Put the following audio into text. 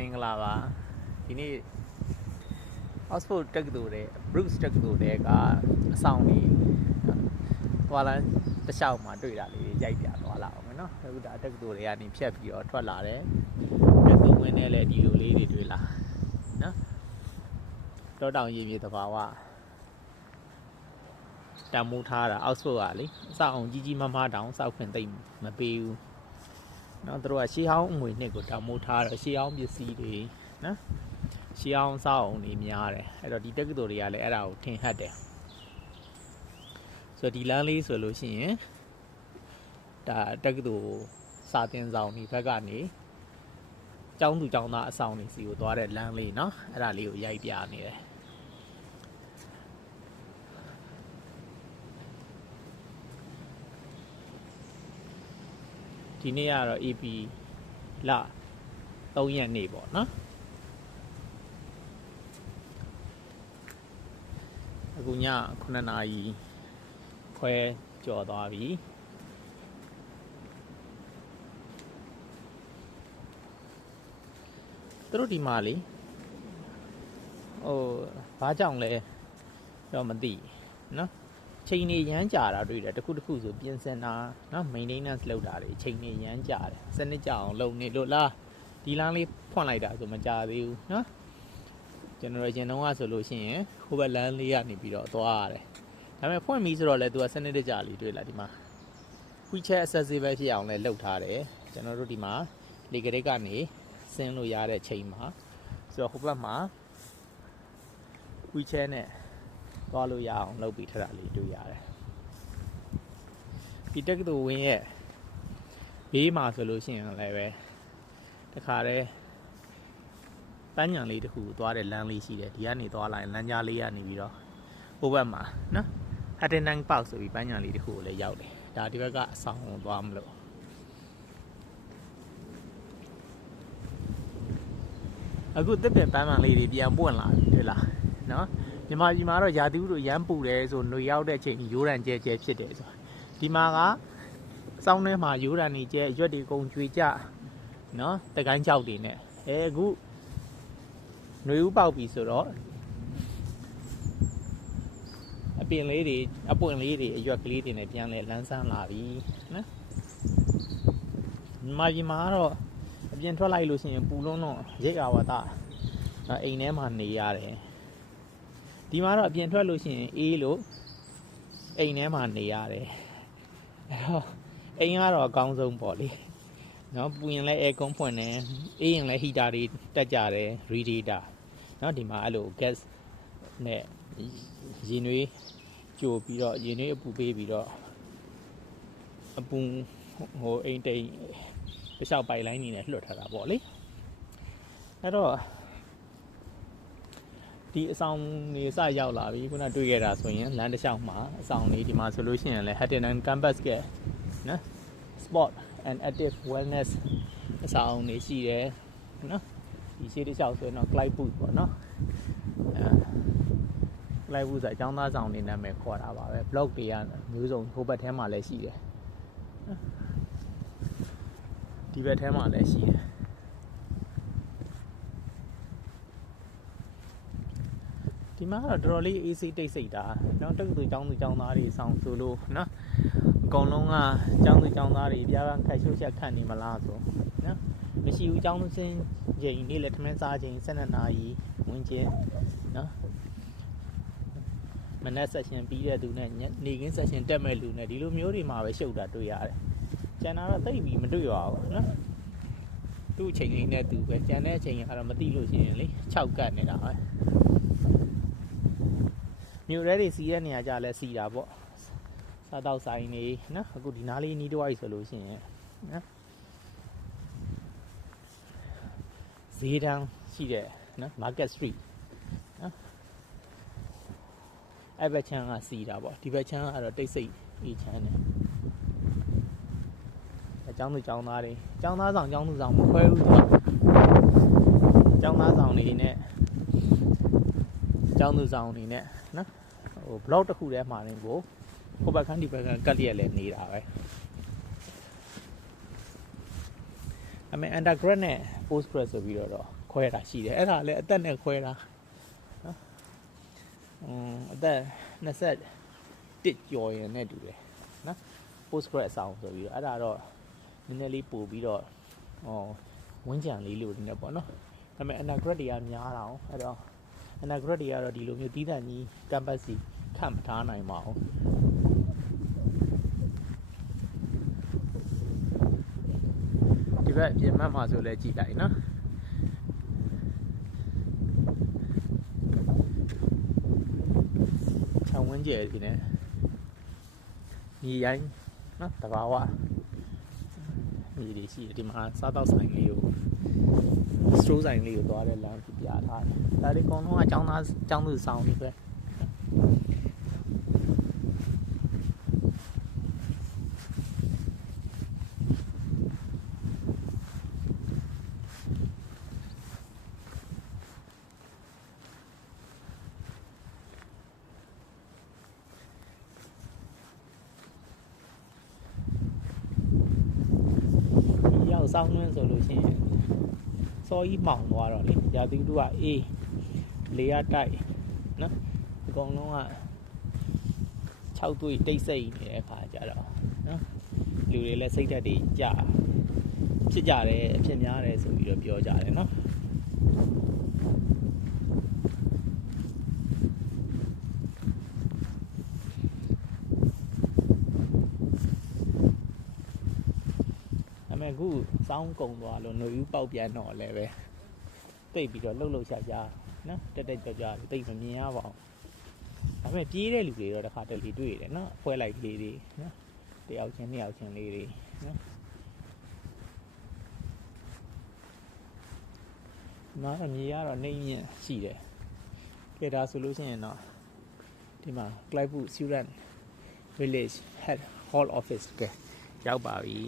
Minglava ဒီနေ့ Oxford တက္ကသိုလ်တဲ့ Bruce တက္ကသိုလ်တဲ့ကအဆောင်လေးသွားလာတစ်လျှောက်မှာတွေ့တာလေးရိုက်ပြသွားလာအောင်မယ်နော်အခုဒါတက္ကသိုလ်တွေကနေဖြတ်ပြီးတော့ထွက်လာတယ်တက္ကသိုလ်ဝင်နေလဲဒီလိုလေးတွေတွေ့လာနော်တောတောင်ရေမြေသဘာဝတံမိုးထားတာ Oxford ကလေအဆောက်အုံကြီးကြီးမားမားတောင်စောက်ခွင့်သိမ့်မပေးဘူးနော်တို့ကရှေးဟောင်းအမွေနှစ်ကိုတံမိုးထားတော့ရှေးဟောင်းပစ္စည်းတွေနော်ရှေးဟောင်းစောက်အုံတွေများတယ်အဲ့တော့ဒီတက္ကသိုလ်တွေကလည်းအဲ့ဒါကိုထင်ဟပ်တယ်ဆိုတော့ဒီလမ်းလေးဆိုလို့ရှိရင်ဒါတက္ကသိုလ်စာသင်ဆောင်ဒီဘက်ကနေကျောင်းသူကျောင်းသားအဆောင်တွေစီကိုသွားတဲ့လမ်းလေးเนาะအဲ့ဒါလေးကိုရိုက်ပြနေတယ်ဒီနေ့ကတော့ AP လ3ရက်နေ့ပေါ့နော်အခုည9နာရီခွဲကျော်သွားပြီသူတို့ဒီမှာလေဘာကြောင့်လဲတော့မသိနော်ချိန်နေရမ်းကြာတာတွေ့တယ်တစ်ခုတစ်ခုဆိုပြင်ဆင်တာနော် maintenance လုပ်တာတွေချိန်နေရမ်းကြာတယ်စနစ်ကြအောင်လုပ်နေလို့လားဒီလမ်းလေးဖွင့်လိုက်တာဆိုမကြာသေးဘူးနော်ကျွန်တော်ရင်တော့ဆိုလို့ရှိရင်ဟိုဘက်လမ်းလေးကနေပြီးတော့သွားရတယ်ဒါပေမဲ့ဖွင့်ပြီးဆိုတော့လေသူကစနစ်တကျလေးတွေ့လာဒီမှာ wheelchair accessible ဖြစ်အောင်လည်းလုပ်ထားတယ်ကျွန်တော်တို့ဒီမှာလေကရိတ်ကနေဆင်းလို့ရတဲ့ချိန်မှာဆိုတော့ဟိုဘက်မှာ wheelchair နဲ့သွားလို့ရအောင်လုပ်ပြီးထတာလေးတွေ့ရတယ်ဒီတက္ကသိုလ်ဝင်းရဲ့ဘေးမှာဆိုလို့ရှိရင်လည်းပဲတခါတည်းပန်းညံလေးတစ်ခုသွားတဲ့လမ်းလေးရှိတယ်ဒီကနေသွားလိုက်လမ်းကြားလေးကနေပြီးတော့ဟိုဘက်မှာနော် Attendance Park ဆိုပြီးပန်းညံလေးတစ်ခုကိုလည်းရောက်တယ်ဒါဒီဘက်ကအဆောင်သွားမလို့အခုတစ်ပင်ပန်းမှန်လေးတွေပြန်ပွင့်လာပြီတွေ့လားနော်မြန်မာပြည်မှာတော့ရာသီဥတုရမ်းပူတယ်ဆိုຫນွေရောက်တဲ့ချိန်ရိုးရံကျဲကျဲဖြစ်တယ်ဆိုဒီမှာကစောင်းထဲမှာရိုးရံနေကျဲရွက်တွေကုန်ကျွေကြနော်တကိုင်းကြောက်တွေနဲ့အခုຫນွေဥပေါက်ပြီဆိုတော့အပင်လေးတွေအပွင့်လေးတွေအရွက်ကလေးတွေနဲ့ပြန်လဲလန်းဆန်းလာပြီနော်မြန်မာပြည်မှာတော့အပြင်ထွက်လိုက်လို့ရှိရင်ပူလုံးတော့ရိတ်အာဝါဒအိမ်ထဲမှာနေရတယ်ဒီမှာတော့အပြင်ထွက်လို့ရှိရင်အေးလို့အိမ်ထဲမှာနေရတယ်အဲ့တော့အိမ်ကတော့အကောင်းဆုံးပေါ့လေနော်ပူရင်လည်းအဲကွန်ဖွင့်တယ်အေးရင်လည်းဟီတာတွေတက်ကြတယ် radiator နော်ဒီမှာအဲ့လို gas နဲ့ရေနွေးကြိုပြီးတော့ရေနွေးအပူပေးပြီးတော့အပူဟိုအိမ်တိမ်တစ်လျှောက်ပိုက်လိုင်းနေနဲ့လွှတ်ထားတာပေါ့လေအဲ့တော့ဒီအဆောင်နေစရောက်လာပြီခုနတွေ့ခဲ့တာဆိုရင်လမ်းတစ်လျှောက်မှာအဆောင်လေးဒီမှာဆိုလို့ရှိရင်လည်း Hatton Campus ကနော် Sport and Active Wellness အဆောင်နေရှိတယ်နော်ဒီရှေ့တစ်လျှောက်ဆိုရင်တော့ Clyde Booth ပေါ့နော်Clyde Booth ဆိုအကြောင်းသားဆောင်နေနာမည်ခေါ်တာပါပဲ blog တွေကမျိုးစုံဟိုဘက်ထဲမှာလည်းရှိတယ်ဒီဘက်ထဲမှာလည်းရှိတယ်ဒီမှာတော့တော်တော်လေးအေးစိတ်တိတ်ဆိတ်တာနော်တက္ကသိုလ်ကျောင်းသူကျောင်းသားတွေဆောင်ဆိုလို့နော်အကုန်လုံးကကျောင်းသူကျောင်းသားတွေပြားခက်ရှုပ်ချက်ခတ်နေမလားဆိုနော်မရှိဘူးကျောင်းသူစင်းချိန်နေ့လည်းထမင်းစားချိန်12နာရီဝင်ကျင်းနော်မနက်ဆက်ရှင်ပြီးတဲ့သူနဲ့နေကင်းဆက်ရှင်တက်မဲ့လူနဲ့ဒီလိုမျိုးတွေမှာပဲရှုပ်တာတွေ့ရတယ်ကျန်တာတော့သိပြီးမတွေ့ရဘူးနော်သူ့အချိန်လေးနဲ့သူပဲကျန်တဲ့အချိန်ကတော့မသိလို့ရှိရင်လေ6ကတ်နေတာပဲမြို့ရဲတွေစီးတဲ့နေရာကြလဲစီးတာပေါ့စားတော့ဆိုင်နေနော်အခုဒီနားလေးနီးတော့ဆိုလို့ရှိရင်နော်ဈေးတန်းရှိတယ်နော် Market Street နော်အဲ့ဘက်ချမ်းကစီးတာပေါ့ဒီဘက်ချမ်းကတော့တိတ်ဆိတ်အေးချမ်းတယ်အကြောင်းသူကျောင်းသားတွေကျောင်းသားဆောင်ကျောင်းသူဆောင်မခွဲဘူးသူကျောင်းသားဆောင်နေနဲ့ကျောင်းသူဆောင်နေနဲ့နော်ဟို blog တစ်ခုထဲမှာနေကိုဟိုဘက်ခန်းဒီဘက်ကကတ်လျက်လည်းနေတာပဲအမေ undergrad နဲ့ postgrad ဆိုပြီးတော့ခွဲတာရှိတယ်အဲ့ဒါလည်းအသက်နဲ့ခွဲတာနော်အသက်21ကျော်ရင်နဲ့တူတယ်နော် postgrad အဆောင်ဆိုပြီးတော့အဲ့ဒါတော့နည်းနည်းလေးပို့ပြီးတော့ဝင်းကြံလေးလို့နေပေါ့နော်ဒါပေမဲ့ undergrad တွေကများတာအောင်အဲ့တော့ undergrad တွေကတော့ဒီလိုမျိုးတီးတန့်ကြီး campus စီခန့်မထားနိုင်ပါဘူးဒီဘက်ပြင်မှတ်မှာဆိုလဲကြည့်လိုက်နော်ချောင်းဝန်းကျယ်ဒီနဲ့ညီရိုင်းနော်တဘာဝညီတွေရှိတယ်ဒီမှာစားတော့ဆိုင်လေးကိုစတိုးဆိုင်လေးကိုသွားတဲ့လမ်းပြထားတယ်ဒါတွေအကုန်လုံးကចောင်းသူဆောင်နေပဲစောင်းနှင်းဆိုလို့ရှိရင်စောကြီးမှောင်သွားတော့လေရာသီဥတုကအေးလေရတိုက်နော်အကုန်လုံးက6သွေးတိတ်ဆိတ်နေတဲ့အခါကျတော့နော်လူတွေလည်းစိတ်ဓာတ်တွေကြဖြစ်ကြတယ်အဖြစ်များတယ်ဆိုပြီးတော့ပြောကြတယ်နော်အခုစောင်းကုံသွားလို့နှုတ်ယူပေါက်ပြန်တော့လည်းပဲတိတ်ပြီးတော့လှုပ်ရှားရှားနော်တက်ကြွတိတ်မမြင်ရပါဘူးဒါပေမဲ့ပြေးတဲ့လူတွေတော့တစ်ခါတလေတွေ့တယ်နော်အဖွဲလိုက်လေးတွေနော်တယောက်ချင်းနှစ်ယောက်ချင်းလေးတွေနော်နားမြေကတော့နှိမ့်ညင်ရှိတယ်ကြည့်ဒါဆိုလို့ရှိရင်တော့ဒီမှာ Clydewood Student Village Head Hall Office ကရောက်ပါပြီ